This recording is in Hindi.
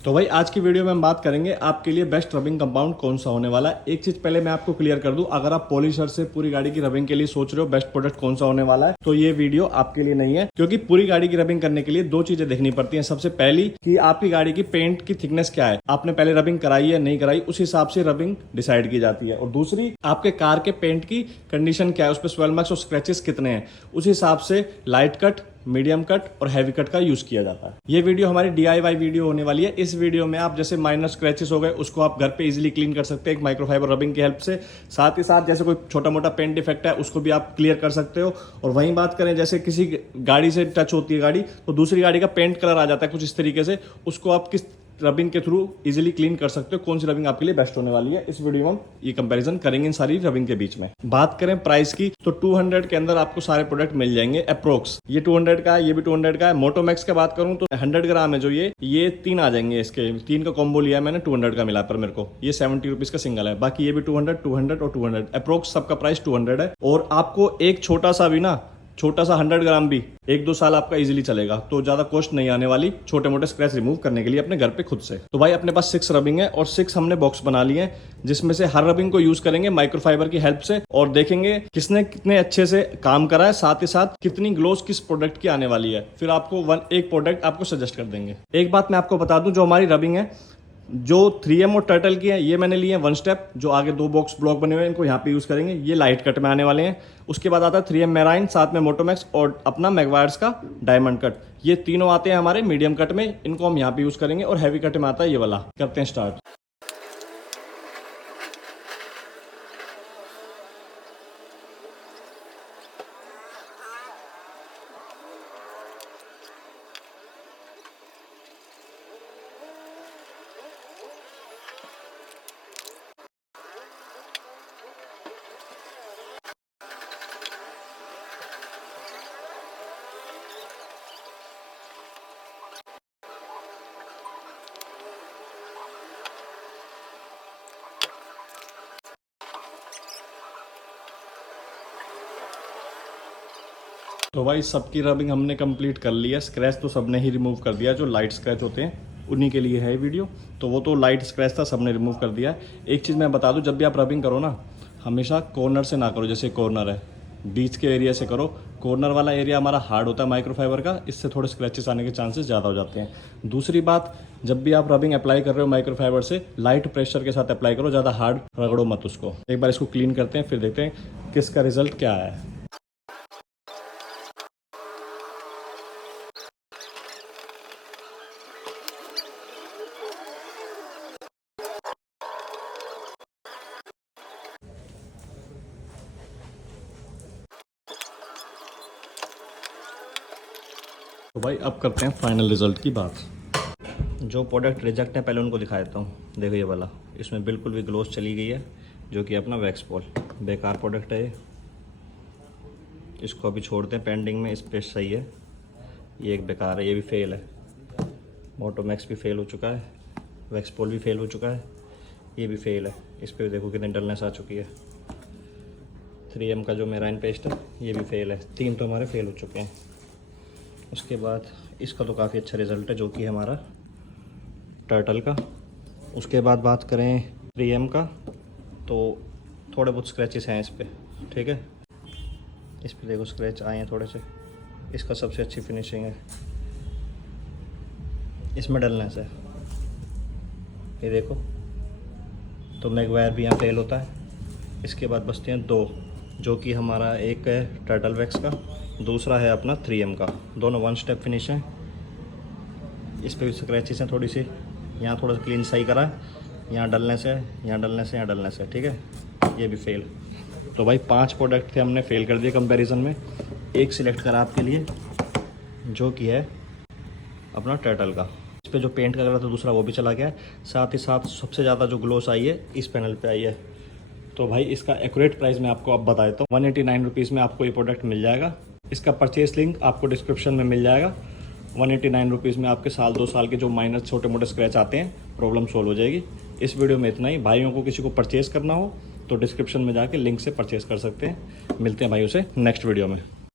तो भाई आज की वीडियो में हम बात करेंगे आपके लिए बेस्ट रबिंग कंपाउंड कौन सा होने वाला है। एक चीज पहले मैं आपको क्लियर कर दूं, अगर आप पॉलिशर से पूरी गाड़ी की रबिंग के लिए सोच रहे हो बेस्ट प्रोडक्ट कौन सा होने वाला है, तो ये वीडियो आपके लिए नहीं है, क्योंकि पूरी गाड़ी की रबिंग करने के लिए दो चीजें देखनी पड़ती हैं। सबसे पहली कि आपकी गाड़ी की पेंट की थिकनेस क्या है, आपने पहले रबिंग कराई है नहीं कराई, उस हिसाब से रबिंग डिसाइड की जाती है। और दूसरी, आपके कार के पेंट की कंडीशन क्या है, उस पर स्वेल मार्क्स और स्क्रैचेस कितने हैं, उस हिसाब से लाइट कट, मीडियम कट और हैवी कट का यूज किया जाता है। ये वीडियो हमारी DIY वीडियो होने वाली है। इस वीडियो में आप जैसे माइनर स्क्रैचेस हो गए उसको आप घर पे इजीली क्लीन कर सकते हैं एक माइक्रोफाइबर रबिंग की हेल्प से। साथ ही साथ जैसे कोई छोटा मोटा पेंट डिफेक्ट है उसको भी आप क्लियर कर सकते हो। और वहीं बात करें जैसे किसी गाड़ी से टच होती है गाड़ी, तो दूसरी गाड़ी का पेंट कलर आ जाता है कुछ इस तरीके से, उसको आप किस रबिंग के थ्रू इजीली क्लीन कर सकते हो। कौन सी रबिंग आपके लिए बेस्ट होने वाली है, इस वीडियो में हम ये कंपैरिजन करेंगे इन सारी रबिंग के बीच में। बात करें प्राइस की, तो 200 के अंदर आपको सारे प्रोडक्ट मिल जाएंगे अप्रोक्स। ये 200 का है, ये भी 200 का है। मोटोमैक्स की बात करूं तो 100 ग्राम है जो ये 3 आ जाएंगे। इसके 3 का कॉम्बो लिया है मैंने, 200 का मिला पर मेरे को ये 70 रुपीज का सिंगल है। बाकी ये भी 200, 200 और 200 अप्रोक्स सबका प्राइस 200 है। और आपको एक छोटा सा 100 ग्राम भी 1-2 साल आपका इजीली चलेगा, तो ज्यादा कॉस्ट नहीं आने वाली छोटे मोटे स्क्रैच रिमूव करने के लिए अपने घर पे खुद से। तो भाई अपने पास 6 रबिंग है और 6 हमने बॉक्स बना लिए हैं, जिसमें से हर रबिंग को यूज करेंगे माइक्रोफाइबर की हेल्प से और देखेंगे किसने कितने अच्छे से काम करा है, साथ ही साथ कितनी ग्लोस किस प्रोडक्ट की आने वाली है। फिर आपको एक प्रोडक्ट आपको सजेस्ट कर देंगे। एक बात मैं आपको बता दूं, जो हमारी रबिंग है जो 3M और टर्टल की है, ये मैंने लिए हैं 1 स्टेप। जो आगे 2 बॉक्स ब्लॉक बने हुए हैं इनको यहाँ पे यूज करेंगे, ये लाइट कट में आने वाले हैं। उसके बाद आता है 3M मैराइन, साथ में मोटोमैक्स और अपना मैगवायर्स का डायमंड कट। ये तीनों आते हैं हमारे मीडियम कट में, इनको हम यहाँ पे यूज करेंगे। और हैवी कट में आता है ये वाला। करते हैं स्टार्ट। तो भाई सबकी रबिंग हमने कंप्लीट कर लिया। स्क्रैच तो सबने ही रिमूव कर दिया, जो लाइट स्क्रैच होते हैं उन्हीं के लिए है वीडियो। तो वो तो लाइट स्क्रैच था, सबने रिमूव कर दिया। एक चीज़ मैं बता दूं, जब भी आप रबिंग करो ना, हमेशा कॉर्नर से ना करो। जैसे कॉर्नर है, बीच के एरिया से करो। कॉर्नर वाला एरिया हमारा हार्ड होता है माइक्रोफाइबर का, इससे थोड़े स्क्रैचेस आने के चांसेस ज़्यादा हो जाते हैं। दूसरी बात, जब भी आप रबिंग अप्लाई कर रहे हो माइक्रोफाइबर से, लाइट प्रेशर के साथ अप्लाई करो, ज़्यादा हार्ड रगड़ो मत उसको। एक बार इसको क्लीन करते हैं, फिर देखते हैं किसका रिजल्ट क्या है। तो भाई अब करते हैं फाइनल रिजल्ट की बात। जो प्रोडक्ट रिजेक्ट है पहले उनको दिखा देता हूँ। देखो ये वाला, इसमें बिल्कुल भी ग्लोस चली गई है, जो कि अपना वैक्स बॉल बेकार प्रोडक्ट है ये। इसको अभी छोड़ते हैं पेंडिंग में, स्पेस सही है। ये एक बेकार है, ये भी फेल है। मोटोमैक्स भी फेल हो चुका है, वैक्स बॉल भी फेल हो चुका है, ये भी फेल है। इस पर भी देखो कितनी डलनेस आ चुकी है। 3M का जो मेराइन पेस्ट है ये भी फेल है। 3 तो हमारे फेल हो चुके हैं। उसके बाद इसका तो काफ़ी अच्छा रिज़ल्ट है, जो कि हमारा टर्टल का। उसके बाद बात करें 3M का, तो थोड़े बहुत स्क्रैचेस हैं इस पर, ठीक है। इस पर देखो स्क्रैच आए हैं थोड़े से। इसका सबसे अच्छी फिनिशिंग है, इसमें डलनेस है, ये देखो। तो मैगवायर भी यहाँ फेल होता है। इसके बाद बचते हैं 2, जो कि हमारा एक है टर्टल वैक्स का, दूसरा है अपना 3M का। दोनों 1 स्टेप फिनिश हैं। इस पर भी स्क्रैचेस हैं थोड़ी सी, यहाँ थोड़ा सा क्लीन सही करा है, यहाँ डलनेस है, यहाँ डलनेस है, यहाँ डलनेस है, ठीक है। ये भी फेल। तो भाई 5 प्रोडक्ट थे, हमने फेल कर दिए कंपैरिजन में। एक सिलेक्ट करा आपके लिए, जो कि है अपना टर्टल का। इस पर जो पेंट का कलर था दूसरा, वो भी चला गया है। साथ ही साथ सबसे ज़्यादा जो ग्लोस आई है इस पैनल पे आई है। तो भाई इसका एक्यूरेट प्राइस मैं आपको अब बता देता हूँ। 189 रुपीज़ में आपको ये प्रोडक्ट मिल जाएगा। इसका परचेस लिंक आपको डिस्क्रिप्शन में मिल जाएगा। 189 रुपीज़ में आपके 1-2 साल के जो माइनर छोटे मोटे स्क्रैच आते हैं, प्रॉब्लम सोल्व हो जाएगी। इस वीडियो में इतना ही। भाइयों को किसी को परचेस करना हो तो डिस्क्रिप्शन में जाके लिंक से परचेस कर सकते हैं। मिलते हैं भाइयों से नेक्स्ट वीडियो में।